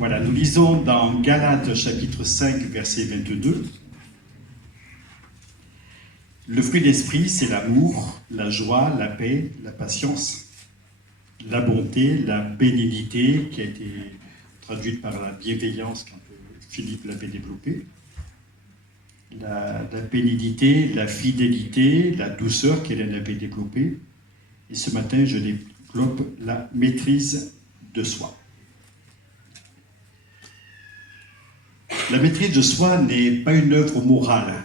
Voilà, nous lisons dans Galates chapitre 5, verset 22. Le fruit de l'esprit, c'est l'amour, la joie, la paix, la patience, la bonté, la bénignité, qui a été traduite par la bienveillance quand Philippe l'avait développée, la bénignité, la fidélité, la douceur qu'Hélène avait développée. Et ce matin, je développe la maîtrise de soi. La maîtrise de soi n'est pas une œuvre morale.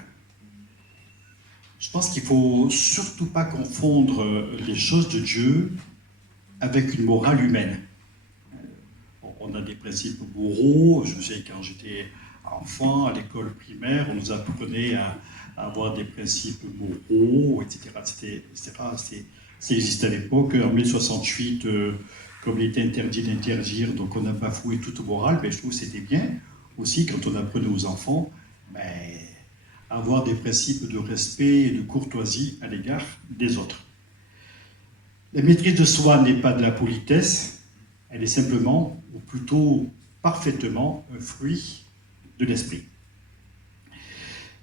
Je pense qu'il ne faut surtout pas confondre les choses de Dieu avec une morale humaine. On a des principes moraux. Je sais, quand j'étais enfant, à l'école primaire, on nous apprenait à avoir des principes moraux, etc. Ça existait à l'époque. En 1068, comme il était interdit d'interdire, donc on n'a pas foué toute morale, mais je trouve que c'était bien aussi, quand on apprenait aux enfants, avoir des principes de respect et de courtoisie à l'égard des autres. La maîtrise de soi n'est pas de la politesse, elle est simplement, ou plutôt parfaitement, un fruit de l'esprit.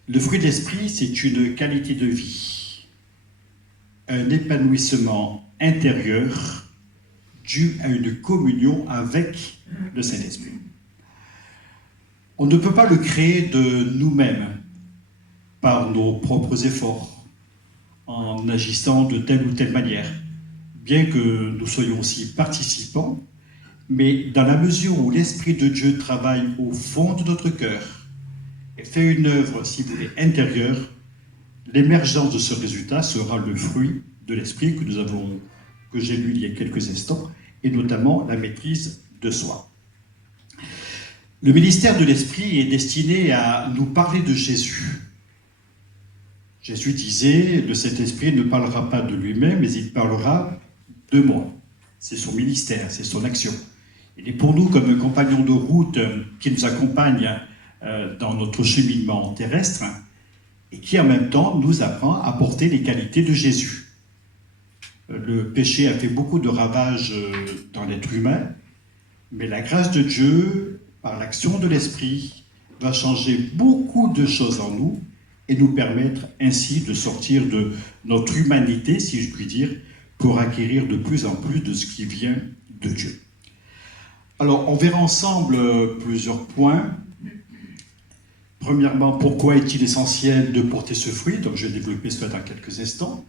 Le fruit de l'esprit, c'est une qualité de vie, un épanouissement intérieur dû à une communion avec le Saint-Esprit. On ne peut pas le créer de nous-mêmes, par nos propres efforts, en agissant de telle ou telle manière, bien que nous soyons aussi participants, mais dans la mesure où l'Esprit de Dieu travaille au fond de notre cœur et fait une œuvre, si vous voulez, intérieure, l'émergence de ce résultat sera le fruit de l'Esprit que j'ai lu il y a quelques instants, et notamment la maîtrise de soi. Le ministère de l'Esprit est destiné à nous parler de Jésus. Jésus disait, le Saint-Esprit ne parlera pas de lui-même, mais il parlera de moi. C'est son ministère, c'est son action. Il est pour nous comme un compagnon de route qui nous accompagne dans notre cheminement terrestre et qui en même temps nous apprend à porter les qualités de Jésus. Le péché a fait beaucoup de ravages dans l'être humain, mais la grâce de Dieu, par l'action de l'Esprit, va changer beaucoup de choses en nous et nous permettre ainsi de sortir de notre humanité, si je puis dire, pour acquérir de plus en plus de ce qui vient de Dieu. Alors, on verra ensemble plusieurs points. Premièrement, pourquoi est-il essentiel de porter ce fruit? Donc, je vais développer cela dans quelques instants.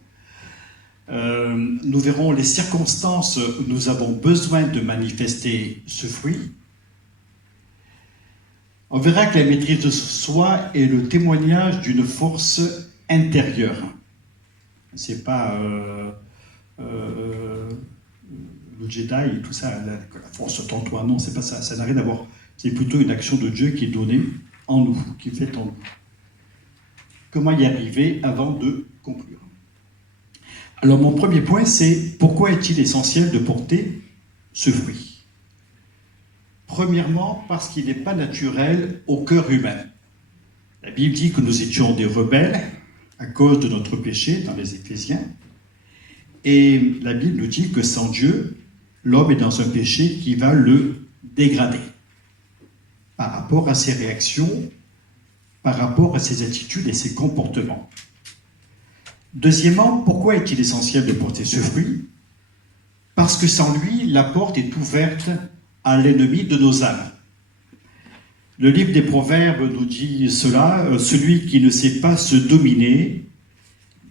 Nous verrons les circonstances où nous avons besoin de manifester ce fruit. On verra que la maîtrise de soi est le témoignage d'une force intérieure. C'est pas le Jedi et tout ça, la force en toi, non, c'est pas ça, ça n'a rien à voir. C'est plutôt une action de Dieu qui est donnée en nous, qui est faite en nous. Comment y arriver avant de conclure? Alors mon premier point, c'est pourquoi est-il essentiel de porter ce fruit? Premièrement, parce qu'il n'est pas naturel au cœur humain. La Bible dit que nous étions des rebelles à cause de notre péché, dans les Éphésiens. Et la Bible nous dit que sans Dieu, l'homme est dans un péché qui va le dégrader par rapport à ses réactions, par rapport à ses attitudes et ses comportements. Deuxièmement, pourquoi est-il essentiel de porter ce fruit? Parce que sans lui, la porte est ouverte à l'ennemi de nos âmes. Le livre des Proverbes nous dit cela, celui qui ne sait pas se dominer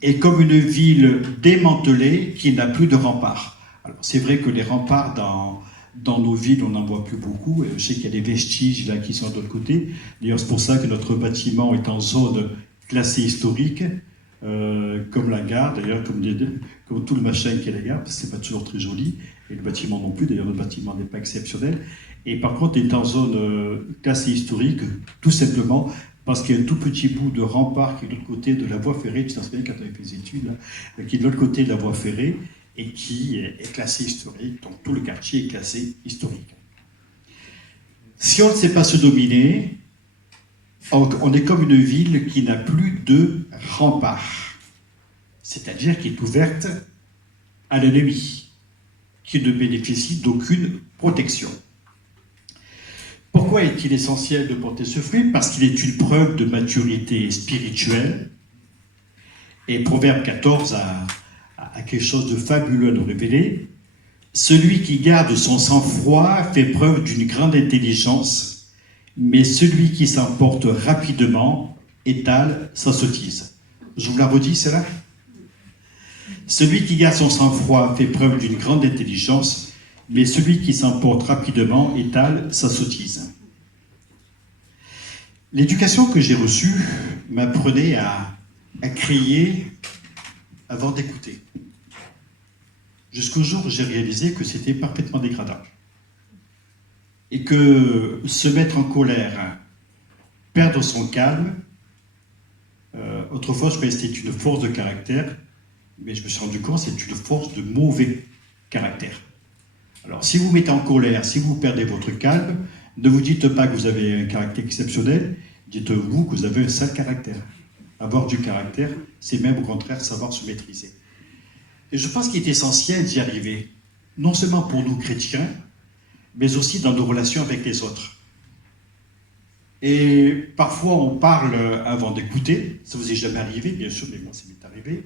est comme une ville démantelée qui n'a plus de remparts. Alors c'est vrai que les remparts dans nos villes, on n'en voit plus beaucoup. Je sais qu'il y a des vestiges là qui sont de l'autre côté. D'ailleurs, c'est pour ça que notre bâtiment est en zone classée historique, comme la gare, d'ailleurs, comme tout le machin qui est la gare, parce que c'est pas toujours très joli, et le bâtiment non plus, d'ailleurs le bâtiment n'est pas exceptionnel. Et par contre, il est en zone classée historique, tout simplement parce qu'il y a un tout petit bout de rempart qui est de l'autre côté de la voie ferrée, tu t'en souviens quand on avait fait des études, là, qui est de l'autre côté de la voie ferrée, et qui est classé historique, donc tout le quartier est classé historique. Si on ne sait pas se dominer, on est comme une ville qui n'a plus de rempart, c'est-à-dire qui est ouverte à l'ennemi, qui ne bénéficie d'aucune protection. Pourquoi est-il essentiel de porter ce fruit? Parce qu'il est une preuve de maturité spirituelle. Et Proverbe 14 a quelque chose de fabuleux à nous révéler. Celui qui garde son sang-froid fait preuve d'une grande intelligence, mais celui qui s'emporte rapidement étale sa sottise. Je vous la redis, celle-là. Celui qui garde son sang-froid fait preuve d'une grande intelligence, mais celui qui s'emporte rapidement étale sa sottise. L'éducation que j'ai reçue m'apprenait à crier avant d'écouter. Jusqu'au jour où j'ai réalisé que c'était parfaitement dégradant. Et que se mettre en colère, perdre son calme, autrefois je croyais que c'était une force de caractère, mais je me suis rendu compte que c'est une force de mauvais caractère. Alors si vous mettez en colère, si vous perdez votre calme, ne vous dites pas que vous avez un caractère exceptionnel, dites-vous que vous avez un sale caractère. Avoir du caractère, c'est même au contraire savoir se maîtriser. Et je pense qu'il est essentiel d'y arriver, non seulement pour nous chrétiens, mais aussi dans nos relations avec les autres. Et parfois on parle avant d'écouter, ça vous est jamais arrivé, bien sûr, mais moi ça m'est arrivé.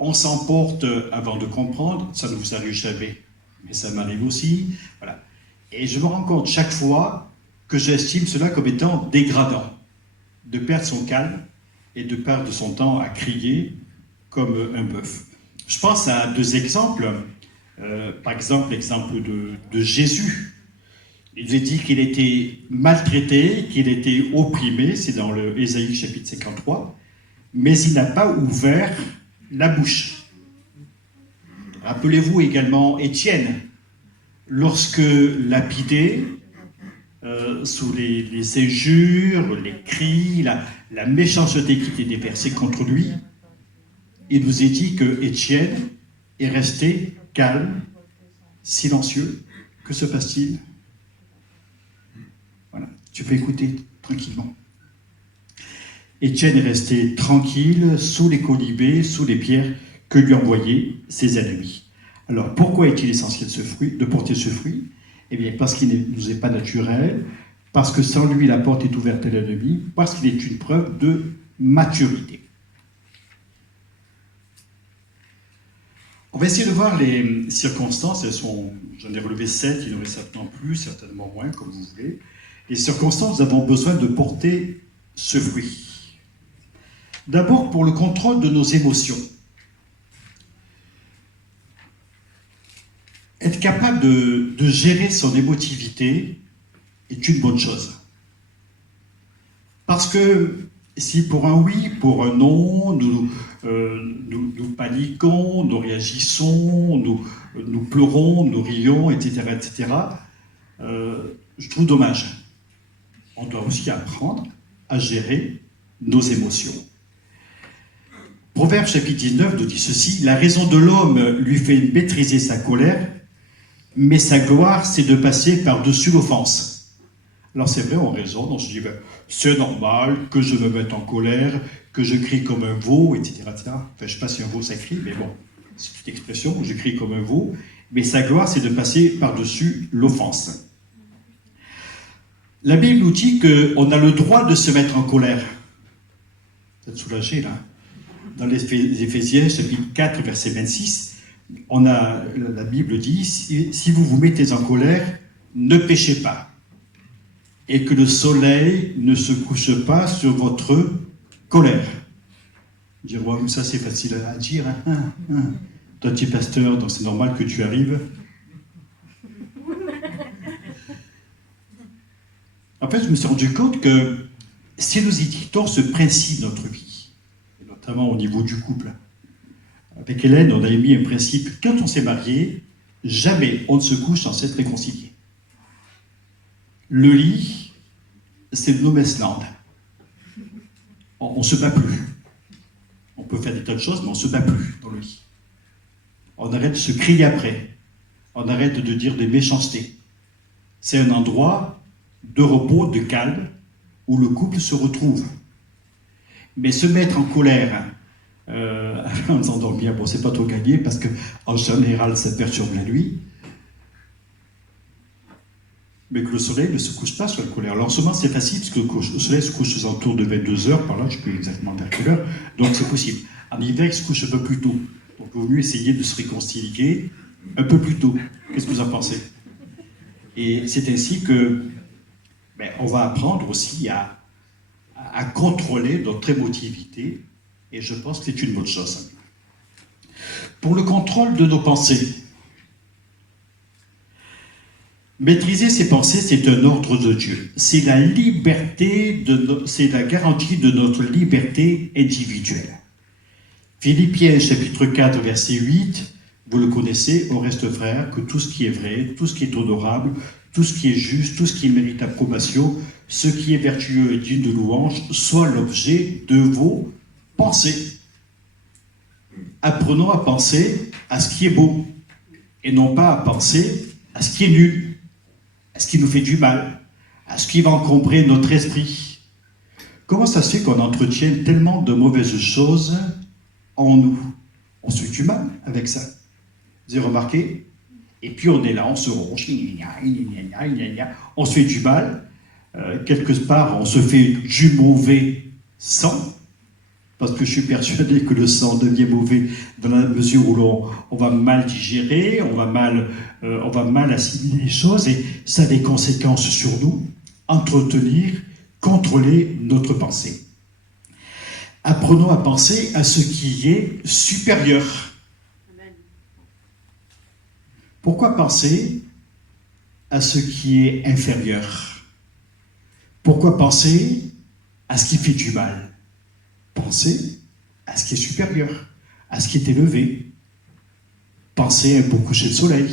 On s'emporte avant de comprendre, ça ne vous arrive jamais, mais ça m'arrive aussi. Voilà. Et je me rends compte chaque fois que j'estime cela comme étant dégradant, de perdre son calme et de perdre son temps à crier comme un bœuf. Je pense à deux exemples. Par exemple, l'exemple de Jésus. Il nous est dit qu'il était maltraité, qu'il était opprimé, c'est dans le Ésaïe chapitre 53, mais il n'a pas ouvert la bouche. Rappelez-vous également Étienne, lorsque lapidé, sous les injures, les cris, la méchanceté qui était déversée contre lui, il nous est dit que Étienne est resté calme, silencieux. Que se passe-t-il? Voilà, tu peux écouter tranquillement. Étienne est resté tranquille, sous les colibés, sous les pierres que lui envoyaient ses ennemis. Alors, pourquoi est-il essentiel de porter ce fruit? Eh bien, parce qu'il ne nous est pas naturel, parce que sans lui, la porte est ouverte à l'ennemi, parce qu'il est une preuve de maturité. On va essayer de voir les circonstances. Elles sont, j'en ai relevé 7, il y en aurait certainement plus, certainement moins, comme vous voulez. Les circonstances, nous avons besoin de porter ce fruit. D'abord, pour le contrôle de nos émotions. Être capable de gérer son émotivité est une bonne chose. Parce que si pour un oui, pour un non, nous paniquons, nous réagissons, nous pleurons, nous rions, etc., je trouve dommage. On doit aussi apprendre à gérer nos émotions. Proverbe chapitre 19 nous dit ceci: la raison de l'homme lui fait maîtriser sa colère, mais sa gloire, c'est de passer par-dessus l'offense. Alors c'est vrai, on raisonne, on se dit, c'est normal que je me mette en colère, que je crie comme un veau, etc. Enfin, je ne sais pas si un veau ça crie, mais bon, c'est une expression, je crie comme un veau, mais sa gloire, c'est de passer par-dessus l'offense. La Bible nous dit qu'on a le droit de se mettre en colère. Vous êtes soulagés, là? Dans les Éphésiens, chapitre 4, verset 26, la Bible dit, si vous vous mettez en colère, ne péchez pas, et que le soleil ne se couche pas sur votre colère. Dire, ouais, ça c'est facile à dire, hein. Toi tu es pasteur, donc c'est normal que tu arrives. En fait, je me suis rendu compte que si nous édictons ce principe de notre vie, et notamment au niveau du couple, avec Hélène, on a émis un principe, quand on s'est marié, jamais on ne se couche sans s'être réconcilié. Le lit, c'est le no-man's land. On ne se bat plus. On peut faire des tas de choses, mais on ne se bat plus dans le lit. On arrête de se crier après. On arrête de dire des méchancetés. C'est un endroit de repos, de calme, où le couple se retrouve. Mais se mettre en colère, en s'endormir, bon, c'est pas trop gagné, parce qu'en général, ça perturbe la nuit. mais que le soleil ne se couche pas sur la colère. Alors en ce moment, c'est facile, parce que le soleil se couche aux alentours de 22 heures, par là, je ne sais plus exactement vers quelle heure, donc c'est possible. En hiver, il se couche un peu plus tôt. Donc il vaut mieux essayer de se réconcilier un peu plus tôt. Qu'est-ce que vous en pensez? Et c'est ainsi que on va apprendre aussi à contrôler notre émotivité, et je pense que c'est une bonne chose. Pour le contrôle de nos pensées, maîtriser ses pensées, c'est un ordre de Dieu. C'est la liberté, c'est la garantie de notre liberté individuelle. Philippiens chapitre 4, verset 8, vous le connaissez, au reste frère, que tout ce qui est vrai, tout ce qui est honorable, tout ce qui est juste, tout ce qui mérite approbation, ce qui est vertueux et digne de louange, soit l'objet de vos pensées. Apprenons à penser à ce qui est beau, et non pas à penser à ce qui est nul, à ce qui nous fait du mal, à ce qui va encombrer notre esprit. Comment ça se fait qu'on entretienne tellement de mauvaises choses en nous? On se fait du mal avec ça. Vous avez remarqué? Et puis on est là, on se ronge, on se fait du mal. Quelque part, on se fait du mauvais sang, parce que je suis persuadé que le sang devient mauvais dans la mesure où on va mal digérer, on va mal assimiler les choses, et ça a des conséquences sur nous. Entretenir, contrôler notre pensée. Apprenons à penser à ce qui est supérieur. Pourquoi penser à ce qui est inférieur? Pourquoi penser à ce qui fait du mal? Pensez à ce qui est supérieur, à ce qui est élevé. Pensez à un beau coucher de soleil.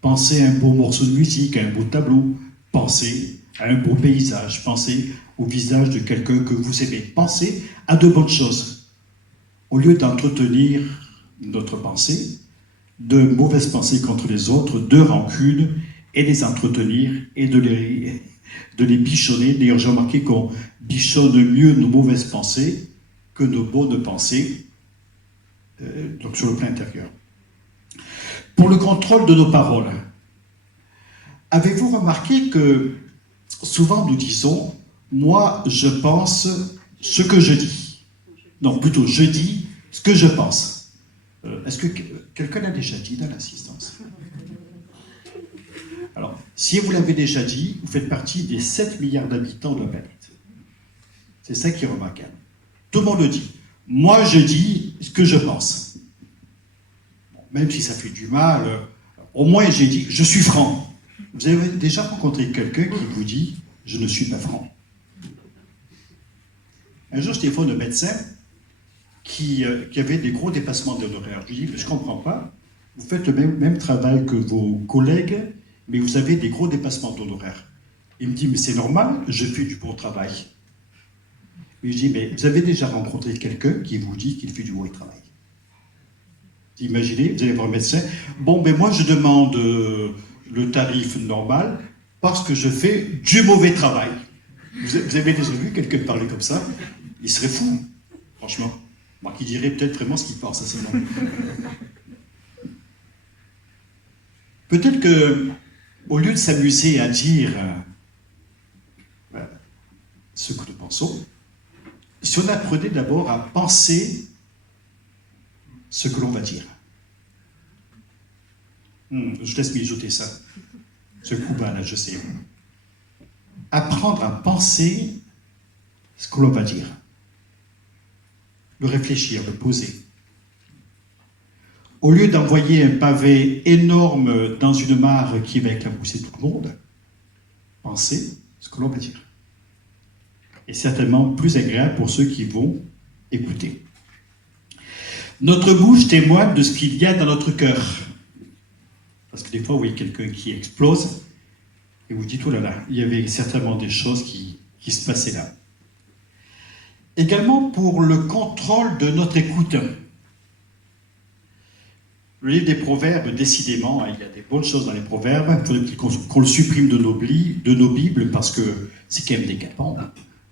Pensez à un beau morceau de musique, à un beau tableau. Pensez à un beau paysage. Pensez au visage de quelqu'un que vous aimez. Pensez à de bonnes choses. Au lieu d'entretenir notre pensée, de mauvaises pensées contre les autres, de rancune, et les entretenir et de les bichonner. D'ailleurs, j'ai remarqué qu'on bichonne mieux nos mauvaises pensées que nos bonnes pensées, donc sur le plan intérieur. Pour le contrôle de nos paroles, avez-vous remarqué que souvent nous disons « moi, je pense ce que je dis ». Non, plutôt « je dis ce que je pense ». Est-ce que quelqu'un l'a déjà dit dans l'assistance? Alors, si vous l'avez déjà dit, vous faites partie des 7 milliards d'habitants de la planète. C'est ça qui est remarquable. Tout le monde le dit. Moi, je dis ce que je pense. Bon, même si ça fait du mal, au moins j'ai dit, je suis franc. Vous avez déjà rencontré quelqu'un qui vous dit, je ne suis pas franc? Un jour, je téléphone un médecin qui avait des gros dépassements d'honoraires. Je lui dis, mais je ne comprends pas, vous faites le même travail que vos collègues, mais vous avez des gros dépassements d'honoraires. Il me dit, mais c'est normal, je fais du bon travail. Mais je dis, mais vous avez déjà rencontré quelqu'un qui vous dit qu'il fait du bon travail? Imaginez, vous allez voir un médecin, bon, ben moi je demande le tarif normal parce que je fais du mauvais travail. Vous avez déjà vu quelqu'un parler comme ça? Il serait fou, franchement. Moi qui dirais peut-être vraiment ce qu'il pense à ce moment. Peut-être que, au lieu de s'amuser à dire ce que nous pensons, si on apprenait d'abord à penser ce que l'on va dire. Je laisse mijoter ça. Ce coup bas là, je sais. Apprendre à penser ce que l'on va dire. Le réfléchir, le poser. Au lieu d'envoyer un pavé énorme dans une mare qui va éclabousser tout le monde, pensez ce que l'on va dire. Et certainement plus agréable pour ceux qui vont écouter. Notre bouche témoigne de ce qu'il y a dans notre cœur. Parce que des fois, vous voyez quelqu'un qui explose, et vous dites, oh là là, il y avait certainement des choses qui se passaient là. Également pour le contrôle de notre écoute. Le livre des Proverbes, décidément, il y a des bonnes choses dans les Proverbes. Il faudrait qu'on le supprime de nos Bibles, parce que c'est quand même décapant.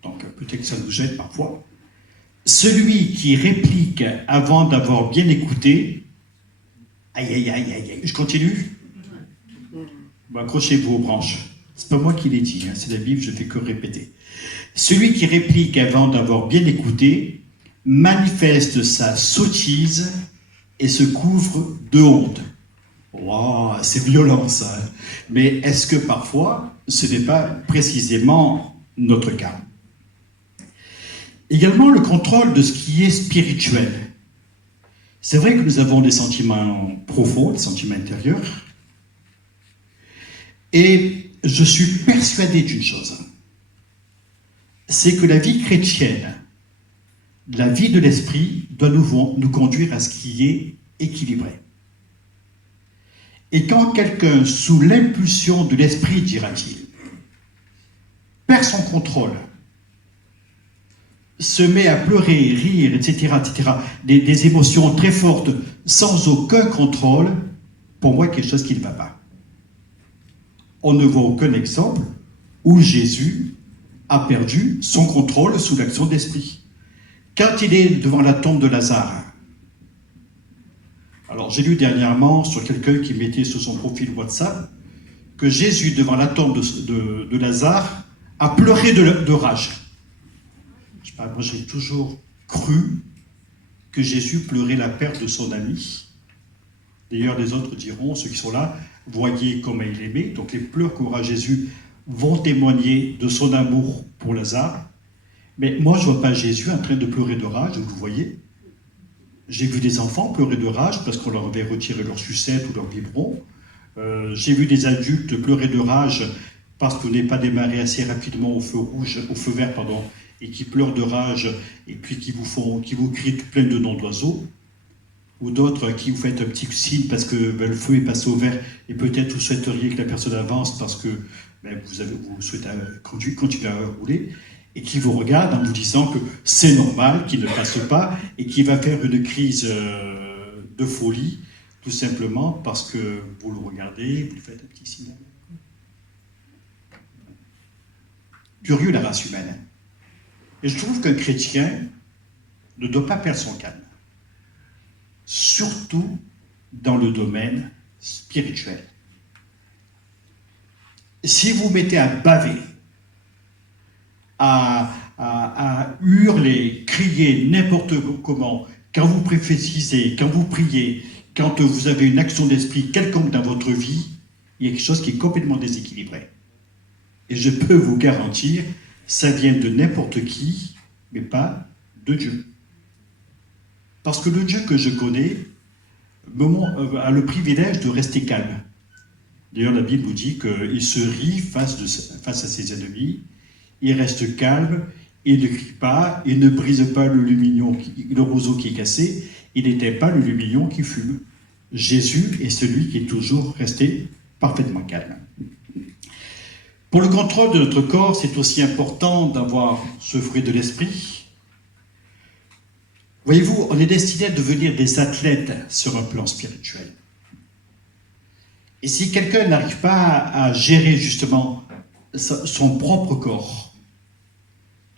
Donc peut-être que ça nous gêne parfois. Celui qui réplique avant d'avoir bien écouté, aïe, aïe, aïe, aïe, aïe. Je continue? Accrochez-vous aux branches. C'est pas moi qui l'ai dit, hein, c'est la Bible, je ne fais que répéter. Celui qui réplique avant d'avoir bien écouté manifeste sa sottise et se couvre de honte. Wow, c'est violent ça. Mais est-ce que parfois, ce n'est pas précisément notre cas? Également le contrôle de ce qui est spirituel. C'est vrai que nous avons des sentiments profonds, des sentiments intérieurs. Et je suis persuadé d'une chose, c'est que la vie chrétienne, la vie de l'esprit, doit nous conduire à ce qui est équilibré. Et quand quelqu'un, sous l'impulsion de l'esprit, dira-t-il, perd son contrôle, se met à pleurer, rire, etc., des émotions très fortes, sans aucun contrôle, pour moi, quelque chose qui ne va pas. On ne voit aucun exemple où Jésus a perdu son contrôle sous l'action d'esprit. Quand il est devant la tombe de Lazare, alors j'ai lu dernièrement sur quelqu'un qui mettait sur son profil WhatsApp que Jésus, devant la tombe de Lazare, a pleuré de rage. Je sais pas, moi j'ai toujours cru que Jésus pleurait la perte de son ami. D'ailleurs, les autres diront, ceux qui sont là, voyez comment il aimait. Donc les pleurs qu'aura Jésus vont témoigner de son amour pour Lazare. Mais moi, je ne vois pas Jésus en train de pleurer de rage, vous voyez. J'ai vu des enfants pleurer de rage parce qu'on leur avait retiré leur sucette ou leur biberon. J'ai vu des adultes pleurer de rage parce qu'on n'est pas démarré assez rapidement au feu vert, et qui pleurent de rage et puis qui vous crient plein de noms d'oiseaux. Ou d'autres qui vous faites un petit signe parce que le feu est passé au vert et peut-être vous souhaiteriez que la personne avance parce que vous souhaitez continuer à rouler, et qui vous regarde en vous disant que c'est normal qu'il ne passe pas et qu'il va faire une crise de folie, tout simplement parce que vous le regardez, vous lui faites un petit signe. Curieux la race humaine. Et je trouve qu'un chrétien ne doit pas perdre son calme. Surtout dans le domaine spirituel. Si vous mettez à baver, à hurler, crier n'importe comment, quand vous prophétisez, quand vous priez, quand vous avez une action d'esprit quelconque dans votre vie, il y a quelque chose qui est complètement déséquilibré. Et je peux vous garantir, ça vient de n'importe qui, mais pas de Dieu. Parce que le Dieu que je connais a le privilège de rester calme. D'ailleurs, la Bible nous dit qu'il se rit face à ses ennemis, il reste calme, il ne crie pas, il ne brise pas le roseau qui est cassé, il n'éteint pas le lumignon qui fume. Jésus est celui qui est toujours resté parfaitement calme. Pour le contrôle de notre corps, c'est aussi important d'avoir ce fruit de l'esprit. Voyez-vous, on est destiné à devenir des athlètes sur un plan spirituel. Et si quelqu'un n'arrive pas à gérer justement son propre corps,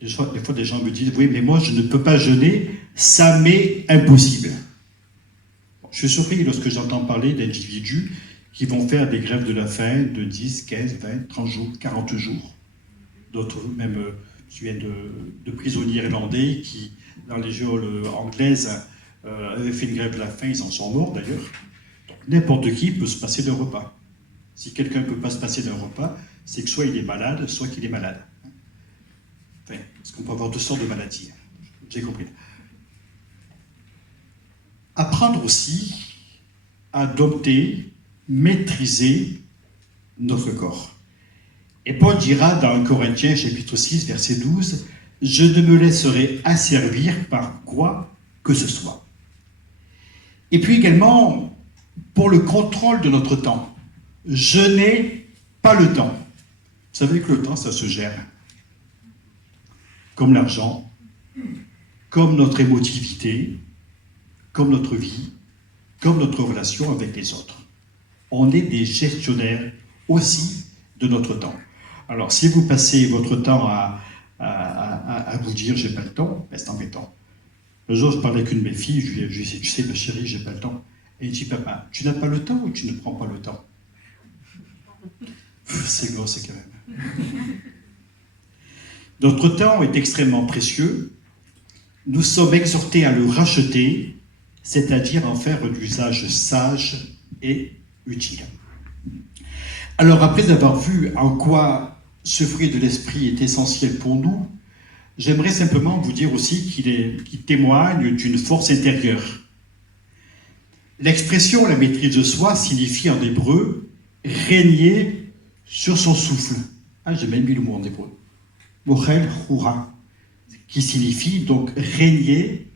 des fois des gens me disent « Oui, mais moi je ne peux pas jeûner, ça m'est impossible. » Je suis surpris lorsque j'entends parler d'individus qui vont faire des grèves de la faim de 10, 15, 20, 30 jours, 40 jours. D'autres même, je viens de prisonniers irlandais qui, dans les geôles anglaises, avaient fait une grève de la faim, ils en sont morts d'ailleurs. Donc n'importe qui peut se passer d'un repas. Si quelqu'un ne peut pas se passer d'un repas, c'est que soit il est malade, soit qu'il est malade. Enfin, parce qu'on peut avoir deux sortes de maladies. J'ai compris. Apprendre aussi à dompter, maîtriser notre corps. Et Paul dira dans 1 Corinthiens chapitre 6, verset 12, « Je ne me laisserai asservir par quoi que ce soit. » Et puis également, pour le contrôle de notre temps, je n'ai pas le temps. Vous savez que le temps, ça se gère. Comme l'argent, comme notre émotivité, comme notre vie, comme notre relation avec les autres. On est des gestionnaires aussi de notre temps. Alors, si vous passez votre temps à vous dire « j'ai pas le temps », ben c'est embêtant. Le jour, je parlais avec une de mes filles, je lui ai dit « tu sais, ma chérie, j'ai pas le temps ». Et elle dit « papa, tu n'as pas le temps ou tu ne prends pas le temps ?» C'est grosse quand même. Notre temps est extrêmement précieux. Nous sommes exhortés à le racheter, c'est-à-dire en faire un usage sage et utile. Alors, après avoir vu en quoi ce fruit de l'esprit est essentiel pour nous, j'aimerais simplement vous dire aussi qu'il témoigne d'une force intérieure. L'expression « la maîtrise de soi » signifie en hébreu « régner sur son souffle ». Ah, j'ai même mis le mot en hébreu. « Mochel Hura », qui signifie donc régner.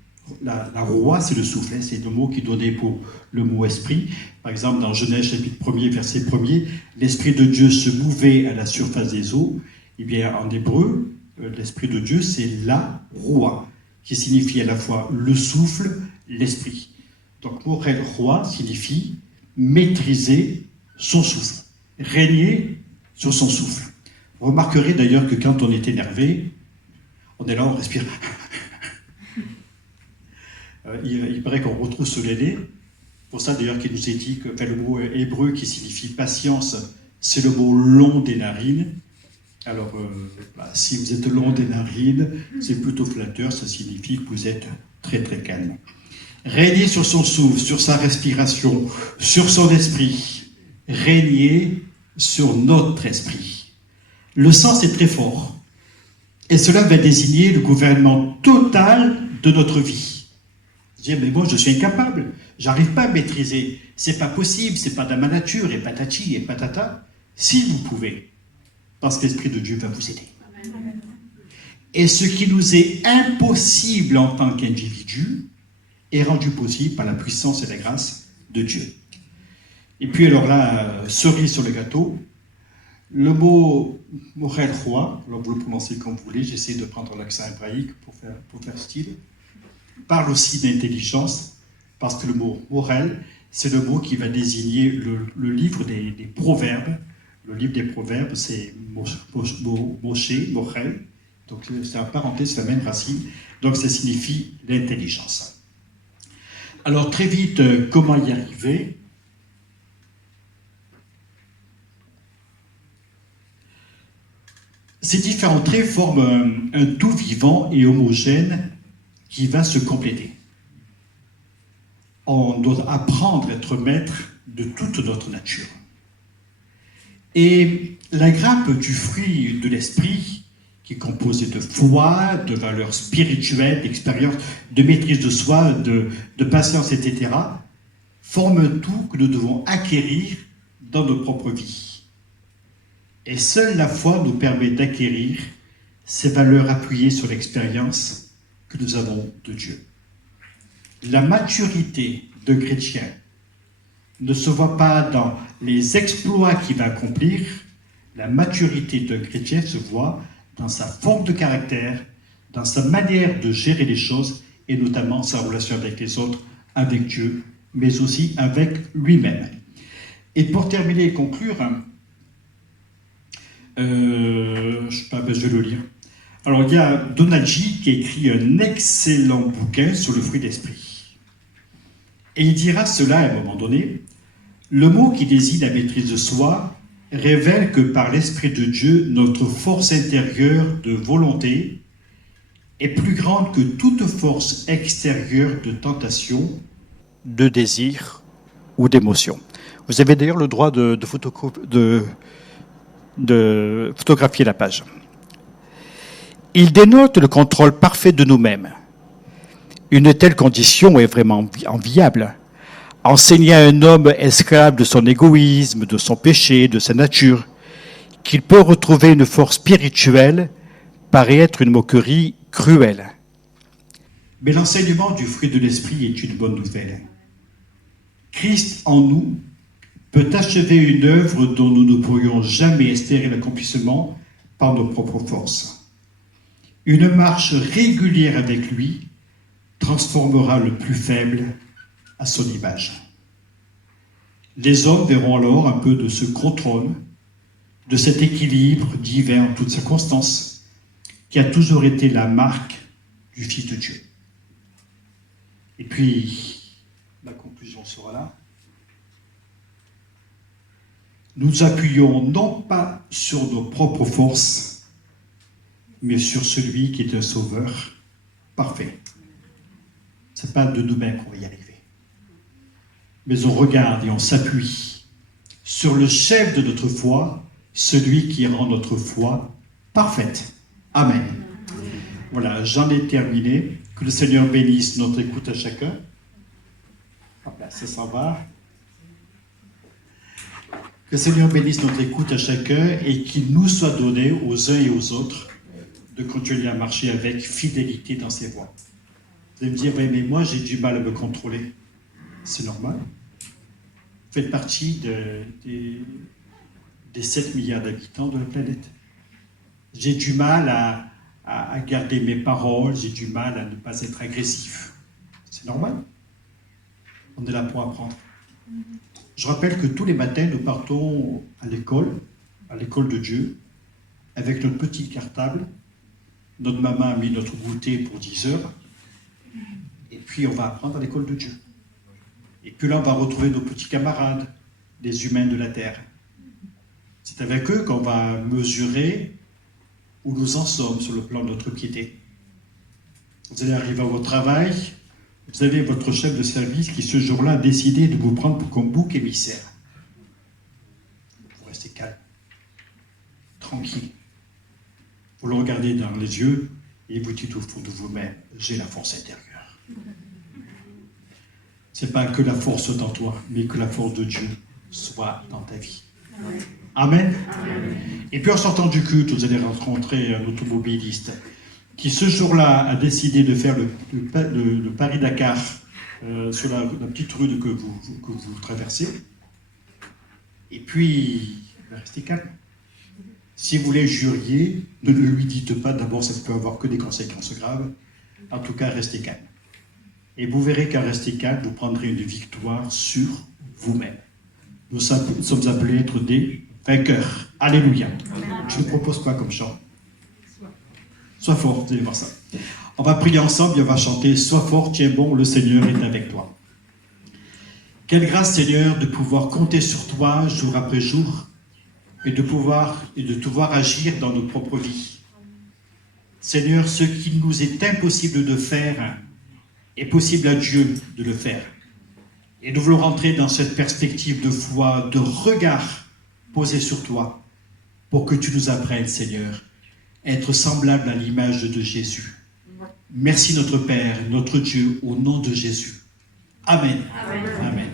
La roi, c'est le souffle, c'est le mot qui est donné pour le mot esprit. Par exemple, dans Genèse chapitre 1er, verset 1er, l'Esprit de Dieu se mouvait à la surface des eaux. Eh bien, en hébreu, l'Esprit de Dieu, c'est la roi, qui signifie à la fois le souffle, l'esprit. Donc, Morel roi signifie maîtriser son souffle, régner sur son souffle. Vous remarquerez d'ailleurs que quand on est énervé, on est là, on respire. Il paraît qu'on retrousse le nez. Pour ça d'ailleurs qu'il nous est dit que le mot hébreu qui signifie patience, c'est le mot long des narines. Alors, si vous êtes long des narines, c'est plutôt flatteur, ça signifie que vous êtes très très calme. Régner sur son souffle, sur sa respiration, sur son esprit. Régner sur notre esprit. Le sens est très fort. Et cela va désigner le gouvernement total de notre vie. Dire, mais moi je suis incapable, j'arrive pas à maîtriser, c'est pas possible, c'est pas dans ma nature, et patati et patata. Si vous pouvez, parce que l'Esprit de Dieu va vous aider. Et ce qui nous est impossible en tant qu'individu est rendu possible par la puissance et la grâce de Dieu. Et puis alors là, cerise sur le gâteau, le mot Morel roi, alors vous le prononcez comme vous voulez, j'essaie de prendre l'accent hébraïque pour faire style, parle aussi d'intelligence, parce que le mot Morel, c'est le mot qui va désigner le livre des proverbes. Le livre des proverbes, c'est Moshe, Morel, donc c'est en parenthèse la même racine, donc ça signifie l'intelligence. Alors très vite, comment y arriver ? Ces différents traits forment un tout vivant et homogène qui va se compléter. On doit apprendre à être maître de toute notre nature. Et la grappe du fruit de l'esprit, qui est composée de foi, de valeurs spirituelles, d'expérience, de maîtrise de soi, de patience, etc., forme un tout que nous devons acquérir dans notre propre vie. Et seule la foi nous permet d'acquérir ces valeurs appuyées sur l'expérience que nous avons de Dieu. La maturité d'un chrétien ne se voit pas dans les exploits qu'il va accomplir. La maturité d'un chrétien se voit dans sa forme de caractère, dans sa manière de gérer les choses, et notamment sa relation avec les autres, avec Dieu, mais aussi avec lui-même. Et pour terminer et conclure, je vais le lire. Alors, il y a Donaghy qui a écrit un excellent bouquin sur le fruit d'esprit. Et il dira cela à un moment donné. Le mot qui désigne la maîtrise de soi révèle que par l'Esprit de Dieu, notre force intérieure de volonté est plus grande que toute force extérieure de tentation, de désir ou d'émotion. Vous avez d'ailleurs le droit de photographier la page. Il dénote le contrôle parfait de nous-mêmes. Une telle condition est vraiment enviable. Enseigner à un homme esclave de son égoïsme, de son péché, de sa nature, qu'il peut retrouver une force spirituelle, paraît être une moquerie cruelle. Mais l'enseignement du fruit de l'esprit est une bonne nouvelle. Christ en nous peut achever une œuvre dont nous ne pourrions jamais espérer l'accomplissement par nos propres forces. Une marche régulière avec lui transformera le plus faible à son image. Les hommes verront alors un peu de ce contrôle, de cet équilibre divin en toutes circonstances, qui a toujours été la marque du Fils de Dieu. Et puis, la conclusion sera là. nous appuyons non pas sur nos propres forces, mais sur celui qui est un sauveur parfait. Ce n'est pas de nous-mêmes qu'on va y arriver. Mais on regarde et on s'appuie sur le chef de notre foi, celui qui rend notre foi parfaite. Amen. Voilà, j'en ai terminé. Que le Seigneur bénisse notre écoute à chacun. Hop là, ça s'en va. Que le Seigneur bénisse notre écoute à chacun et qu'il nous soit donné aux uns et aux autres de continuer à marcher avec fidélité dans ses voies. Vous allez me dire, oui, mais moi j'ai du mal à me contrôler. C'est normal. Vous faites partie des 7 milliards d'habitants de la planète. J'ai du mal à garder mes paroles, j'ai du mal à ne pas être agressif. C'est normal. On est là pour apprendre. Je rappelle que tous les matins, nous partons à l'école de Dieu, avec notre petit cartable. Notre maman a mis notre goûter pour 10 heures. Et puis, on va apprendre à l'école de Dieu. Et puis là, on va retrouver nos petits camarades, les humains de la Terre. C'est avec eux qu'on va mesurer où nous en sommes sur le plan de notre piété. Vous allez arriver à votre travail, vous avez votre chef de service qui, ce jour-là, a décidé de vous prendre comme bouc émissaire. Vous restez calme, tranquille. Vous le regardez dans les yeux et vous dites au fond de vous-même, j'ai la force intérieure. Ce n'est pas que la force soit en toi, mais que la force de Dieu soit dans ta vie. Amen. Amen. Et puis en sortant du culte, vous allez rencontrer un automobiliste qui ce jour-là a décidé de faire le Paris-Dakar sur la petite rue que vous traversez. Et puis, restez calme. Si vous l'injuriez, ne le lui dites pas. D'abord, ça ne peut avoir que des conséquences graves. En tout cas, restez calme. Et vous verrez qu'à rester calme, vous prendrez une victoire sur vous-même. Nous sommes appelés à être des vainqueurs. Alléluia. Amen. Je vous propose quoi comme chant? Sois fort, vous allez voir ça. On va prier ensemble et on va chanter « Sois fort, tiens bon, le Seigneur est avec toi ». Quelle grâce, Seigneur, de pouvoir compter sur toi jour après jour et de pouvoir agir dans nos propres vies. Seigneur, ce qui nous est impossible de faire est possible à Dieu de le faire. Et nous voulons rentrer dans cette perspective de foi, de regard posé sur toi, pour que tu nous apprennes, Seigneur, à être semblable à l'image de Jésus. Merci notre Père, notre Dieu, au nom de Jésus. Amen. Amen. Amen.